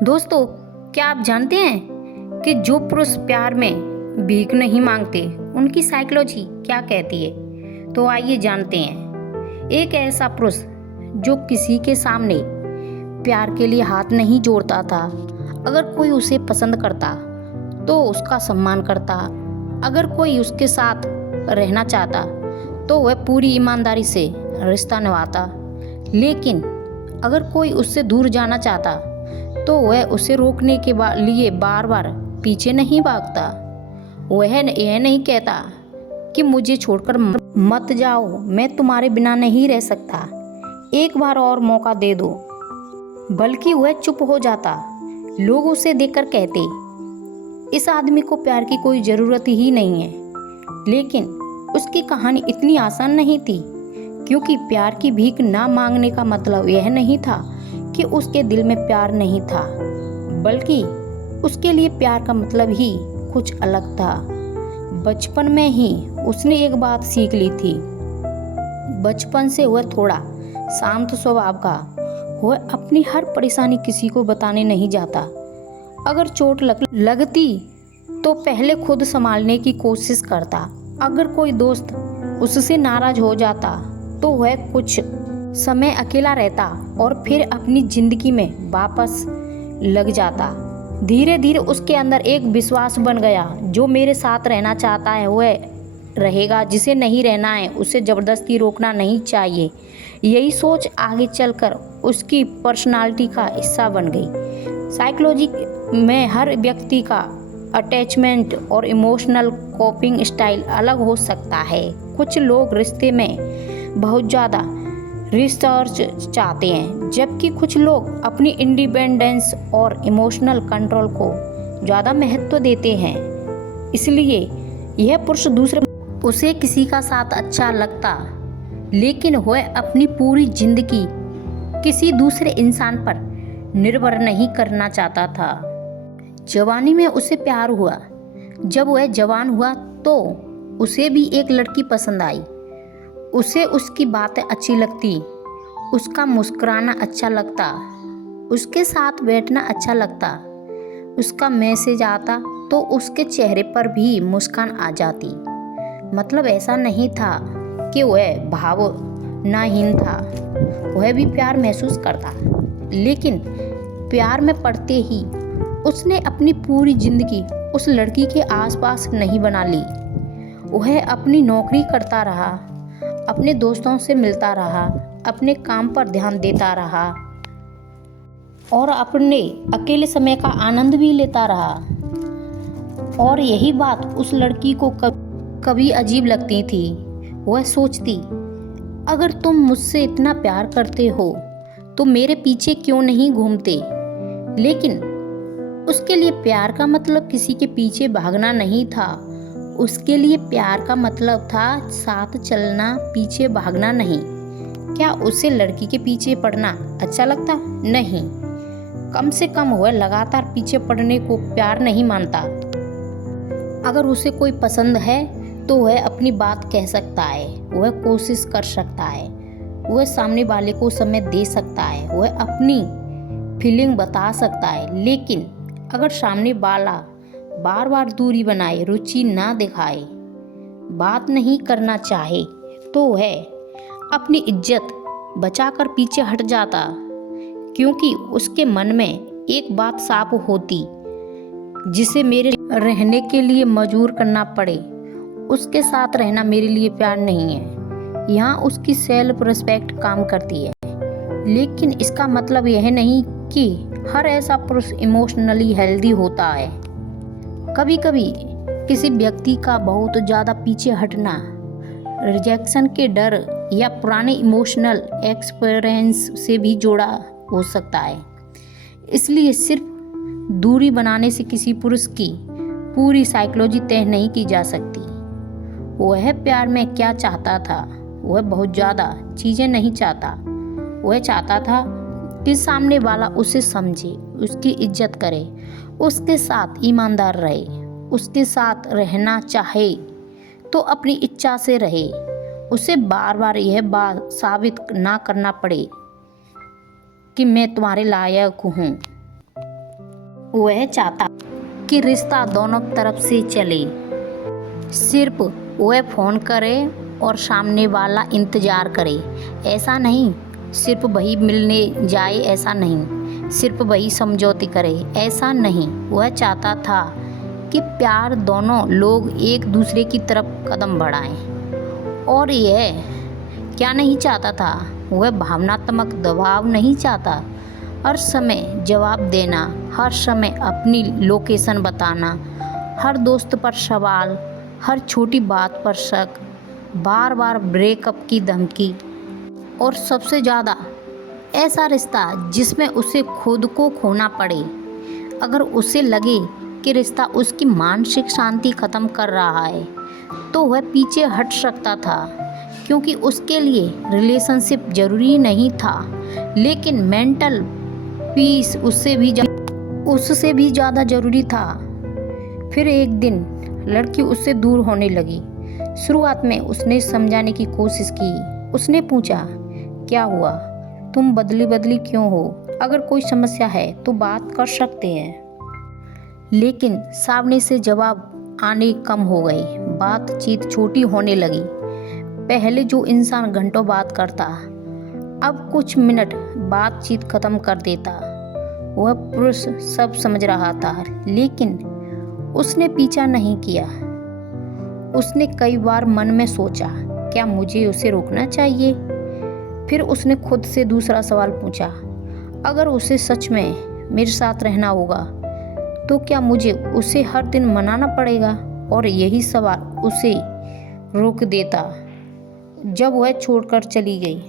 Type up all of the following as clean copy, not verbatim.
दोस्तों, क्या आप जानते हैं कि जो पुरुष प्यार में भीख नहीं मांगते उनकी साइकोलॉजी क्या कहती है? तो आइए जानते हैं। एक ऐसा पुरुष जो किसी के सामने प्यार के लिए हाथ नहीं जोड़ता था। अगर कोई उसे पसंद करता तो उसका सम्मान करता। अगर कोई उसके साथ रहना चाहता तो वह पूरी ईमानदारी से रिश्ता निभाता। लेकिन अगर कोई उससे दूर जाना चाहता तो वह उसे रोकने के लिए बार बार पीछे नहीं भागता। वह यह नहीं कहता कि मुझे छोड़कर मत जाओ, मैं तुम्हारे बिना नहीं रह सकता, एक बार और मौका दे दो। बल्कि वह चुप हो जाता। लोग उसे देखकर कहते, इस आदमी को प्यार की कोई ज़रूरत ही नहीं है। लेकिन उसकी कहानी इतनी आसान नहीं थी, क्योंकि प्यार की भीख ना मांगने का मतलब यह नहीं था कि उसके दिल में प्यार नहीं था, बल्कि उसके लिए प्यार का मतलब ही कुछ अलग था। बचपन में ही उसने एक बात सीख ली थी। बचपन से वह थोड़ा शांत स्वभाव का। वह अपनी हर परेशानी किसी को बताने नहीं जाता। अगर चोट लगती तो पहले खुद संभालने की कोशिश करता। अगर कोई दोस्त उससे नाराज हो जाता तो वह कुछ समय अकेला रहता और फिर अपनी जिंदगी में वापस लग जाता। धीरे धीरे उसके अंदर एक विश्वास बन गया, जो मेरे साथ रहना चाहता है वह रहेगा, जिसे नहीं रहना है उसे ज़बरदस्ती रोकना नहीं चाहिए। यही सोच आगे चलकर उसकी पर्सनालिटी का हिस्सा बन गई। साइकोलॉजी में हर व्यक्ति का अटैचमेंट और इमोशनल कोपिंग स्टाइल अलग हो सकता है। कुछ लोग रिश्ते में बहुत ज़्यादा रिसर्च चाहते हैं, जबकि कुछ लोग अपनी इंडिपेंडेंस और इमोशनल कंट्रोल को ज़्यादा महत्व देते हैं। इसलिए यह पुरुष दूसरे उसे किसी का साथ अच्छा लगता, लेकिन वह अपनी पूरी जिंदगी किसी दूसरे इंसान पर निर्भर नहीं करना चाहता था। जवानी में उसे प्यार हुआ। जब वह जवान हुआ तो उसे भी एक लड़की पसंद आई। उसे उसकी बातें अच्छी लगती, उसका मुस्कुराना अच्छा लगता, उसके साथ बैठना अच्छा लगता। उसका मैसेज आता तो उसके चेहरे पर भी मुस्कान आ जाती। मतलब ऐसा नहीं था कि वह भावनाहीन था, वह भी प्यार महसूस करता। लेकिन प्यार में पड़ते ही उसने अपनी पूरी जिंदगी उस लड़की के आसपास नहीं बना ली। वह अपनी नौकरी करता रहा, अपने दोस्तों से मिलता रहा, अपने काम पर ध्यान देता रहा और अपने अकेले समय का आनंद भी लेता रहा। और यही बात उस लड़की को कभी अजीब लगती थी। वह सोचती, अगर तुम मुझसे इतना प्यार करते हो तो मेरे पीछे क्यों नहीं घूमते? लेकिन उसके लिए प्यार का मतलब किसी के पीछे भागना नहीं था। उसके लिए प्यार का मतलब था साथ चलना, पीछे भागना नहीं। क्या उसे लड़की के पीछे पड़ना अच्छा लगता? नहीं। कम से कम वह लगातार पीछे पड़ने को प्यार नहीं मानता। अगर उसे कोई पसंद है तो वह अपनी बात कह सकता है, वह कोशिश कर सकता है, वह सामने वाले को समय दे सकता है, वह अपनी फीलिंग बता सकता है। लेकिन अगर सामने वाला बार बार दूरी बनाए, रुचि ना दिखाए, बात नहीं करना चाहे, तो वह अपनी इज्जत बचाकर पीछे हट जाता। क्योंकि उसके मन में एक बात साफ होती, जिसे मेरे रहने के लिए मजबूर करना पड़े, उसके साथ रहना मेरे लिए प्यार नहीं है। यहाँ उसकी सेल्फ रिस्पेक्ट काम करती है। लेकिन इसका मतलब यह नहीं कि हर ऐसा पुरुष इमोशनली हेल्दी होता है। कभी कभी किसी व्यक्ति का बहुत ज़्यादा पीछे हटना रिजेक्शन के डर या पुराने इमोशनल एक्सपीरियंस से भी जुड़ा हो सकता है। इसलिए सिर्फ दूरी बनाने से किसी पुरुष की पूरी साइकोलॉजी तय नहीं की जा सकती। वह प्यार में क्या चाहता था? वह बहुत ज़्यादा चीज़ें नहीं चाहता। वह चाहता था कि सामने वाला उसे समझे, उसकी इज्जत करे, उसके साथ ईमानदार रहे, उसके साथ रहना चाहे तो अपनी इच्छा से रहे। उसे बार बार यह बात साबित ना करना पड़े कि मैं तुम्हारे लायक हूँ। वह चाहता कि रिश्ता दोनों तरफ से चले, सिर्फ वह फ़ोन करे और सामने वाला इंतज़ार करे। ऐसा नहीं सिर्फ वही मिलने जाए, ऐसा नहीं सिर्फ वही समझौते करे, ऐसा नहीं। वह चाहता था कि प्यार दोनों लोग एक दूसरे की तरफ कदम बढ़ाएं। और यह क्या नहीं चाहता था? वह भावनात्मक दबाव नहीं चाहता। हर समय जवाब देना, हर समय अपनी लोकेशन बताना, हर दोस्त पर सवाल, हर छोटी बात पर शक, बार बार ब्रेकअप की धमकी, और सबसे ज़्यादा ऐसा रिश्ता जिसमें उसे खुद को खोना पड़े। अगर उसे लगे कि रिश्ता उसकी मानसिक शांति ख़त्म कर रहा है तो वह पीछे हट सकता था, क्योंकि उसके लिए रिलेशनशिप ज़रूरी नहीं था। लेकिन मेंटल पीस उससे भी ज़्यादा ज़रूरी था। फिर एक दिन लड़की उससे दूर होने लगी। शुरुआत में उसने समझाने की कोशिश की। उसने पूछा, क्या हुआ? तुम बदली क्यों हो? अगर कोई समस्या है तो बात कर सकते हैं। लेकिन सामने से जवाब आने कम हो गए। बातचीत छोटी होने लगी। पहले जो इंसान घंटों बात करता, अब कुछ मिनट बातचीत खत्म कर देता। वह पुरुष सब समझ रहा था, लेकिन उसने पीछा नहीं किया। उसने कई बार मन में सोचा, क्या मुझे उसे रोकना चाहिए? फिर उसने खुद से दूसरा सवाल पूछा, अगर उसे सच में मेरे साथ रहना होगा तो क्या मुझे उसे हर दिन मनाना पड़ेगा? और यही सवाल उसे रोक देता जब वह छोड़कर चली गई।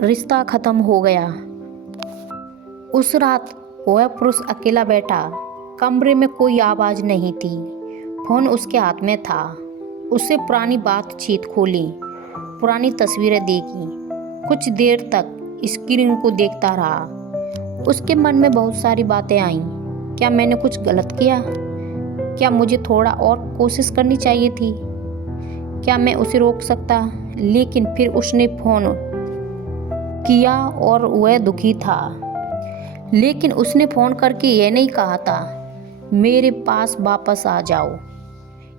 रिश्ता खत्म हो गया। उस रात वह पुरुष अकेला बैठा। कमरे में कोई आवाज़ नहीं थी। फोन उसके हाथ में था। उसे पुरानी बातचीत खोली, पुरानी तस्वीरें देखी। कुछ देर तक स्क्रीन को देखता रहा। उसके मन में बहुत सारी बातें आईं। क्या मैंने कुछ गलत किया? क्या मुझे थोड़ा और कोशिश करनी चाहिए थी? क्या मैं उसे रोक सकता? लेकिन फिर उसने फ़ोन किया और वह दुखी था। लेकिन उसने फ़ोन करके यह नहीं कहा था, मेरे पास वापस आ जाओ।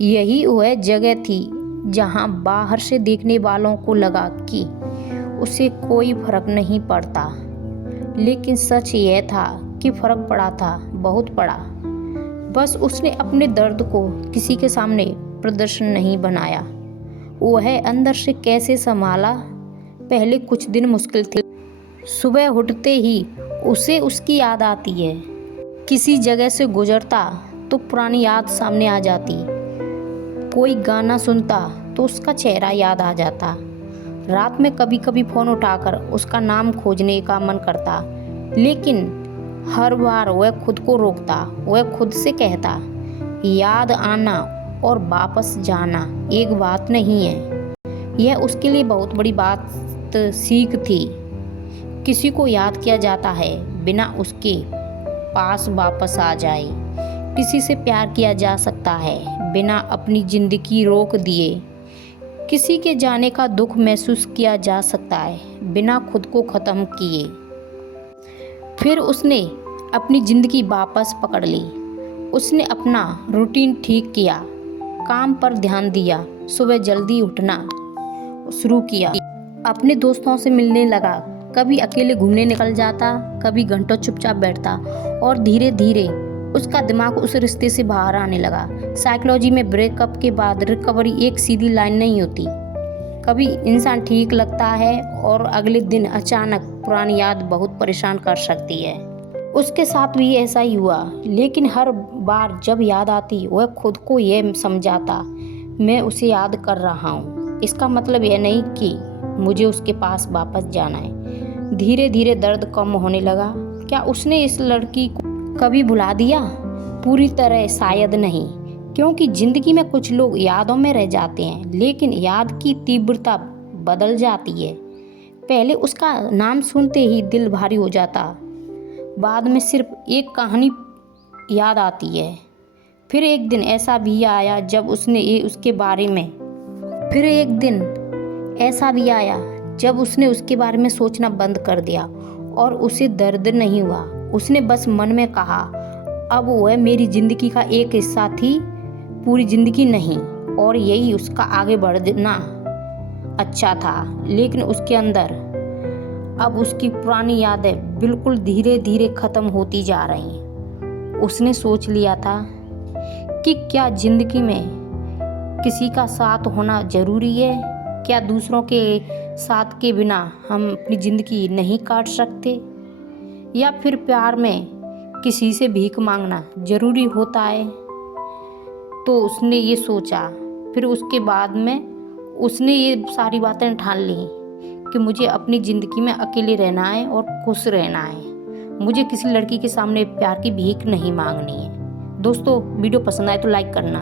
यही वह जगह थी जहां बाहर से देखने वालों को लगा कि उसे कोई फर्क नहीं पड़ता। लेकिन सच यह था कि फर्क पड़ा था, बहुत पड़ा। बस उसने अपने दर्द को किसी के सामने प्रदर्शन नहीं बनाया। वह अंदर से कैसे संभाला? पहले कुछ दिन मुश्किल थे। सुबह उठते ही उसे उसकी याद आती है। किसी जगह से गुजरता तो पुरानी याद सामने आ जाती। कोई गाना सुनता तो उसका चेहरा याद आ जाता। रात में कभी कभी फ़ोन उठाकर उसका नाम खोजने का मन करता, लेकिन हर बार वह खुद को रोकता। वह खुद से कहता, याद आना और वापस जाना एक बात नहीं है। यह उसके लिए बहुत बड़ी बात सीख थी। किसी को याद किया जाता है बिना उसके पास वापस आ जाए। किसी से प्यार किया जा सकता है बिना अपनी ज़िंदगी रोक दिए। किसी के जाने का दुख महसूस किया जा सकता है बिना खुद को ख़त्म किए। फिर उसने अपनी ज़िंदगी वापस पकड़ ली। उसने अपना रूटीन ठीक किया, काम पर ध्यान दिया, सुबह जल्दी उठना शुरू किया, अपने दोस्तों से मिलने लगा। कभी अकेले घूमने निकल जाता, कभी घंटों चुपचाप बैठता, और धीरे धीरे उसका दिमाग उस रिश्ते से बाहर आने लगा। साइकोलॉजी में ब्रेकअप के बाद रिकवरी एक सीधी लाइन नहीं होती। कभी इंसान ठीक लगता है और अगले दिन अचानक पुरानी याद बहुत परेशान कर सकती है। उसके साथ भी ऐसा ही हुआ। लेकिन हर बार जब याद आती वह खुद को यह समझाता, मैं उसे याद कर रहा हूँ, इसका मतलब यह नहीं कि मुझे उसके पास वापस जाना है। धीरे धीरे दर्द कम होने लगा। क्या उसने इस लड़की को कभी भुला दिया? पूरी तरह शायद नहीं, क्योंकि ज़िंदगी में कुछ लोग यादों में रह जाते हैं, लेकिन याद की तीव्रता बदल जाती है। पहले उसका नाम सुनते ही दिल भारी हो जाता, बाद में सिर्फ एक कहानी याद आती है। फिर एक दिन ऐसा भी आया जब उसके बारे में सोचना बंद कर दिया और उसे दर्द नहीं हुआ। उसने बस मन में कहा, अब वह मेरी ज़िंदगी का एक हिस्सा थी, पूरी ज़िंदगी नहीं, और यही उसका आगे बढ़ना अच्छा था। लेकिन उसके अंदर अब उसकी पुरानी यादें बिल्कुल धीरे धीरे ख़त्म होती जा रही हैं। उसने सोच लिया था कि क्या ज़िंदगी में किसी का साथ होना ज़रूरी है? क्या दूसरों के साथ के बिना हम अपनी ज़िंदगी नहीं काट सकते? या फिर प्यार में किसी से भीख मांगना ज़रूरी होता है? तो उसने ये सोचा। फिर उसके बाद में उसने ये सारी बातें ठान ली कि मुझे अपनी ज़िंदगी में अकेले रहना है और खुश रहना है। मुझे किसी लड़की के सामने प्यार की भीख नहीं मांगनी है। दोस्तों, वीडियो पसंद आए तो लाइक करना।